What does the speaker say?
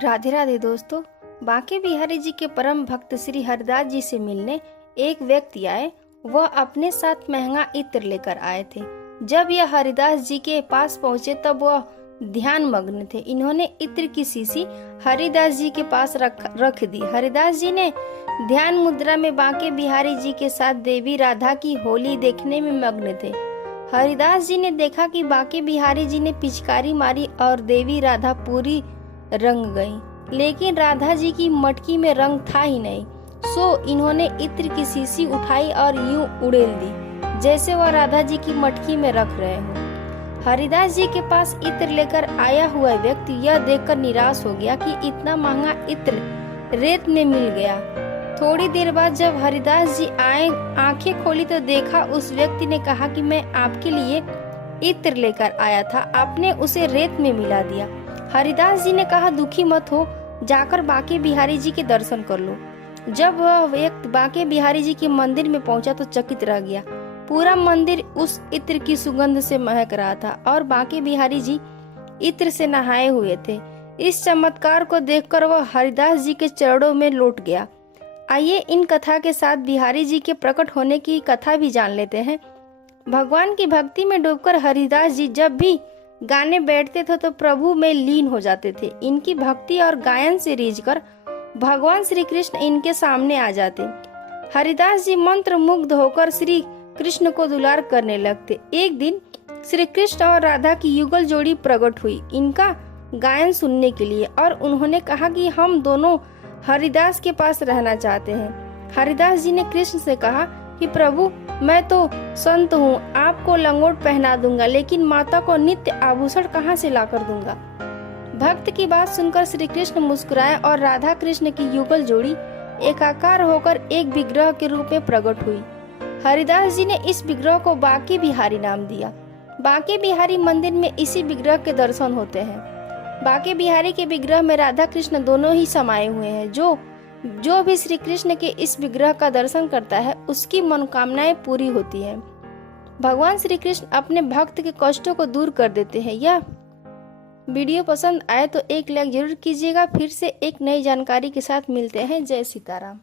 राधे राधे दोस्तों। बांके बिहारी जी के परम भक्त श्री हरिदास जी से मिलने एक व्यक्ति आए। वह अपने साथ महंगा इत्र लेकर आए थे। जब यह हरिदास जी के पास पहुंचे तब वह ध्यान मग्न थे। इन्होंने इत्र की शीशी हरिदास जी के पास रख दी। हरिदास जी ने ध्यान मुद्रा में बांके बिहारी जी के साथ देवी राधा की होली देखने में मग्न थे। हरिदास जी ने देखा कि बांके बिहारी जी ने पिचकारी मारी और देवी राधा पूरी रंग गई, लेकिन राधा जी की मटकी में रंग था ही नहीं। सो इन्होंने इत्र की शीशी उठाई और यूं उड़ेल दी जैसे वह राधा जी की मटकी में रख रहे हो। हरिदास जी के पास इत्र लेकर आया हुआ व्यक्ति यह देखकर निराश हो गया कि इतना महंगा इत्र रेत में मिल गया। थोड़ी देर बाद जब हरिदास जी आंखें खोली तो देखा उस व्यक्ति ने कहा कि मैं आपके लिए इत्र लेकर आया था, आपने उसे रेत में मिला दिया। हरिदास जी ने कहा दुखी मत हो, जाकर बांके बिहारी जी के दर्शन कर लो। जब वह व्यक्ति बांके बिहारी जी के मंदिर में पहुंचा तो चकित रह गया। पूरा मंदिर उस इत्र की सुगंध से महक रहा था और बांके बिहारी जी इत्र से नहाए हुए थे। इस चमत्कार को देखकर वह हरिदास जी के चरणों में लौट गया। आइए इन कथा के साथ बिहारी जी के प्रकट होने की कथा भी जान लेते हैं। भगवान की भक्ति में डूबकर हरिदास जी जब भी गाने बैठते थे तो प्रभु में लीन हो जाते थे। इनकी भक्ति और गायन से रीझकर भगवान श्री कृष्ण इनके सामने आ जाते। हरिदास जी मंत्र मुग्ध होकर श्री कृष्ण को दुलार करने लगते। एक दिन श्री कृष्ण और राधा की युगल जोड़ी प्रकट हुई इनका गायन सुनने के लिए और उन्होंने कहा कि हम दोनों हरिदास के पास रहना चाहते हैं। हरिदास जी ने कृष्ण से कहा कि प्रभु मैं तो संत हूँ, आपको लंगोट पहना दूंगा, लेकिन माता को नित्य आभूषण कहाँ से लाकर दूंगा। भक्त की बात सुनकर श्री कृष्ण मुस्कुराए और राधा कृष्ण की युगल जोड़ी एकाकार होकर एक विग्रह के रूप में प्रकट हुई। हरिदास जी ने इस विग्रह को बांके बिहारी नाम दिया। बांके बिहारी मंदिर में इसी विग्रह के दर्शन होते हैं। बांके बिहारी के विग्रह में राधा कृष्ण दोनों ही समाये हुए हैं। जो भी श्री कृष्ण के इस विग्रह का दर्शन करता है उसकी मनोकामनाएं पूरी होती हैं। भगवान श्री कृष्ण अपने भक्त के कष्टों को दूर कर देते हैं। यह वीडियो पसंद आए तो एक लाइक जरूर कीजिएगा। फिर से एक नई जानकारी के साथ मिलते हैं। जय सीताराम।